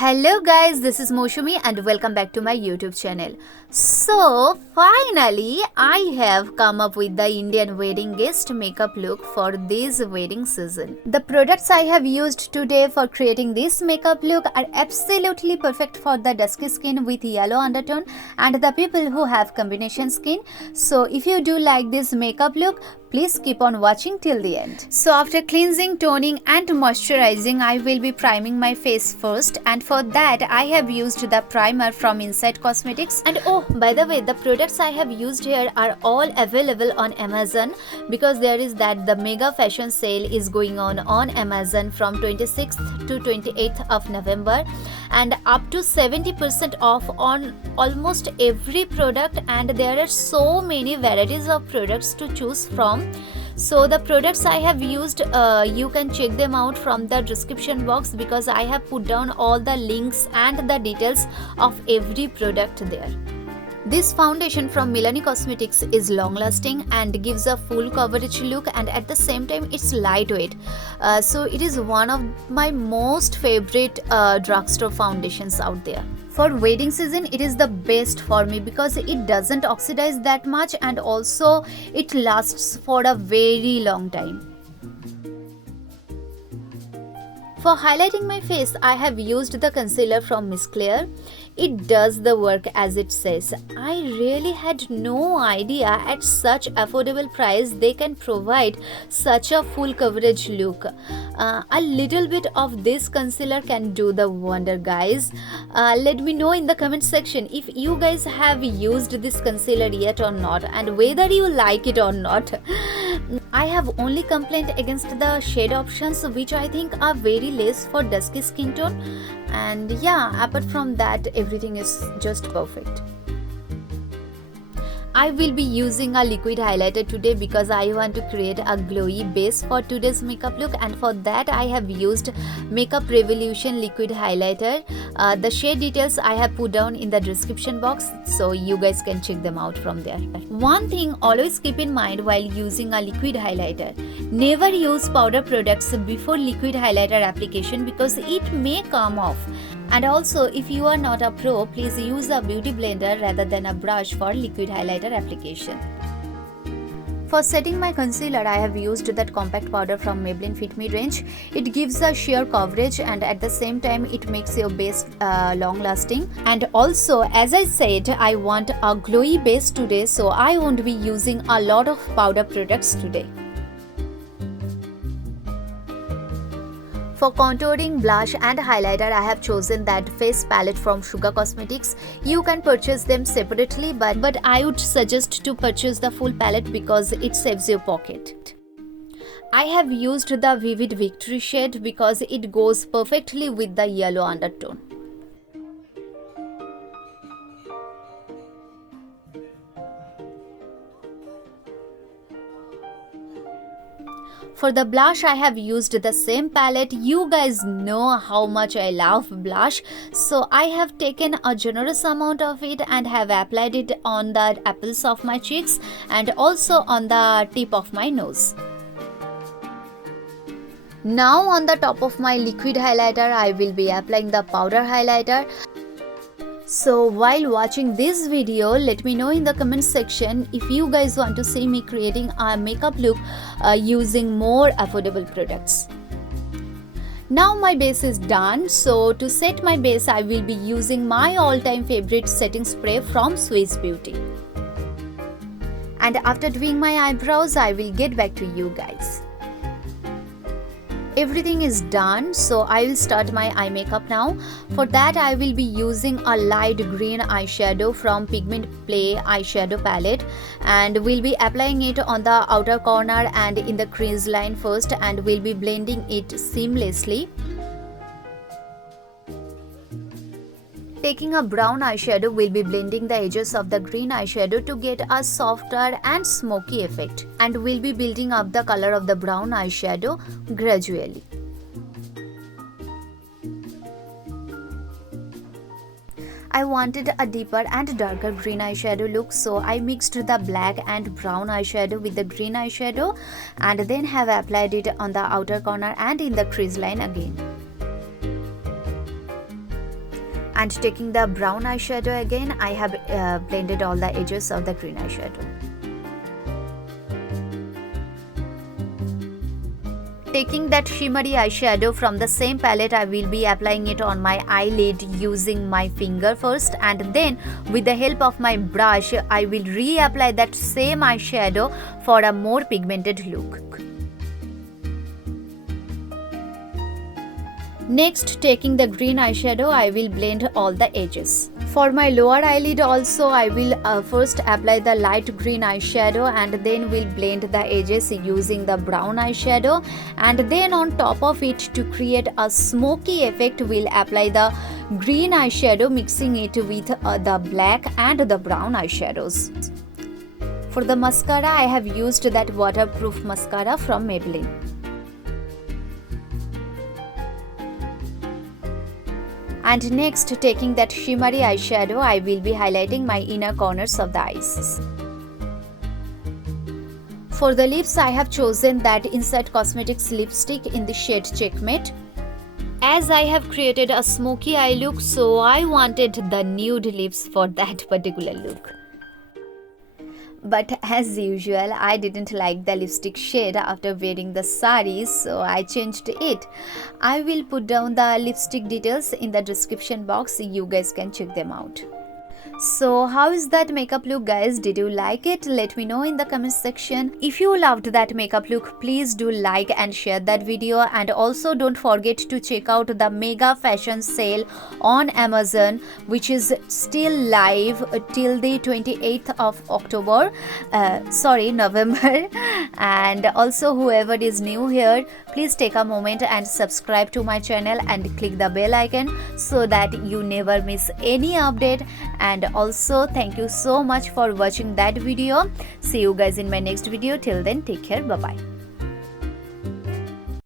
Hello guys, this is Mousumi and welcome back to my YouTube channel. So finally I have come up with the Indian wedding guest makeup look for this wedding season. The products I have used today for creating this makeup look are absolutely perfect for the dusky skin with yellow undertone and the people who have combination skin. So if you do like this makeup look, please keep on watching till the end. So after cleansing, toning and moisturizing, I will be priming my face first, and for that I have used the primer from Inside Cosmetics. And oh, by the way, the products I have used here are all available on Amazon because there is the mega fashion sale is going on Amazon from 26th to 28th of November and up to 70% off on almost every product, and there are so many varieties of products to choose from. So the products I have used, you can check them out from the description box because I have put down all the links and the details of every product there. This foundation from Milani Cosmetics is long lasting and gives a full coverage look, and at the same time it's lightweight. So it is one of my most favorite drugstore foundations out there. For wedding season, it is the best for me because it doesn't oxidize that much and also it lasts for a very long time. For highlighting my face, I have used the concealer from Miss Claire. It does the work as it says. I really had no idea at such affordable price they can provide such a full coverage look. A little bit of this concealer can do the wonder, guys. Let me know in the comment section if you guys have used this concealer yet or not and whether you like it or not. I have only complained against the shade options which I think are very less for dusky skin tone, and yeah, apart from that everything is just perfect. I will be using a liquid highlighter today because I want to create a glowy base for today's makeup look, and for that I have used Makeup Revolution liquid highlighter. The shade details I have put down in the description box so you guys can check them out from there. One thing always keep in mind while using a liquid highlighter: never use powder products before liquid highlighter application because it may come off. And also, if you are not a pro, please use a beauty blender rather than a brush for liquid highlighter application. For setting my concealer, I have used that compact powder from Maybelline Fit Me range. It gives a sheer coverage and at the same time it makes your base long lasting. And also, as I said, I want a glowy base today, so I won't be using a lot of powder products today. For contouring, blush and highlighter, I have chosen that face palette from Sugar Cosmetics. You can purchase them separately, but I would suggest to purchase the full palette because it saves your pocket. I have used the Vivid Victory shade because it goes perfectly with the yellow undertone. For the blush, I have used the same palette. You guys know how much I love blush, so I have taken a generous amount of it and have applied it on the apples of my cheeks and also on the tip of my nose. Now on the top of my liquid highlighter, I will be applying the powder highlighter. So while watching this video, let me know in the comment section if you guys want to see me creating a makeup look using more affordable products. Now my base is done, so to set my base I will be using my all-time favorite setting spray from Swiss Beauty. And after doing my eyebrows, I will get back to you guys. Everything is done, so I will start my eye makeup now. For that I will be using a light green eyeshadow from Pigment Play eyeshadow palette, and will be applying it on the outer corner and in the crease line first, and will be blending it seamlessly. Taking a brown eyeshadow, will be blending the edges of the green eyeshadow to get a softer and smoky effect, and will be building up the color of the brown eyeshadow gradually. I wanted a deeper and darker green eyeshadow look, so I mixed the black and brown eyeshadow with the green eyeshadow and then have applied it on the outer corner and in the crease line again. And taking the brown eyeshadow again, I have blended all the edges of the green eyeshadow. Taking that shimmery eyeshadow from the same palette, I will be applying it on my eyelid using my finger first, and then with the help of my brush, I will reapply that same eyeshadow for a more pigmented look. Next, taking the green eyeshadow, I will blend all the edges. For my lower eyelid also, I will first apply the light green eyeshadow and then will blend the edges using the brown eyeshadow, and then on top of it, to create a smoky effect, we'll apply the green eyeshadow, mixing it with the black and the brown eyeshadows. For the mascara, I have used that waterproof mascara from Maybelline. And next, taking that shimmery eyeshadow, I will be highlighting my inner corners of the eyes. For the lips, I have chosen that Inside Cosmetics lipstick in the shade Checkmate. As I have created a smoky eye look, so I wanted the nude lips for that particular look. But as usual, I didn't like the lipstick shade after wearing the sari, so I changed it. I will put down the lipstick details in the description box, you guys can check them out. So how is that makeup look, guys? Did you like it? Let me know in the comment section. If you loved that makeup look, please do like and share that video, and also don't forget to check out the mega fashion sale on Amazon, which is still live till the 28th of November. And also, whoever is new here, please take a moment and subscribe to my channel and click the bell icon so that you never miss any update. And also, thank you so much for watching that video. See you guys in my next video. Till then, take care. Bye bye.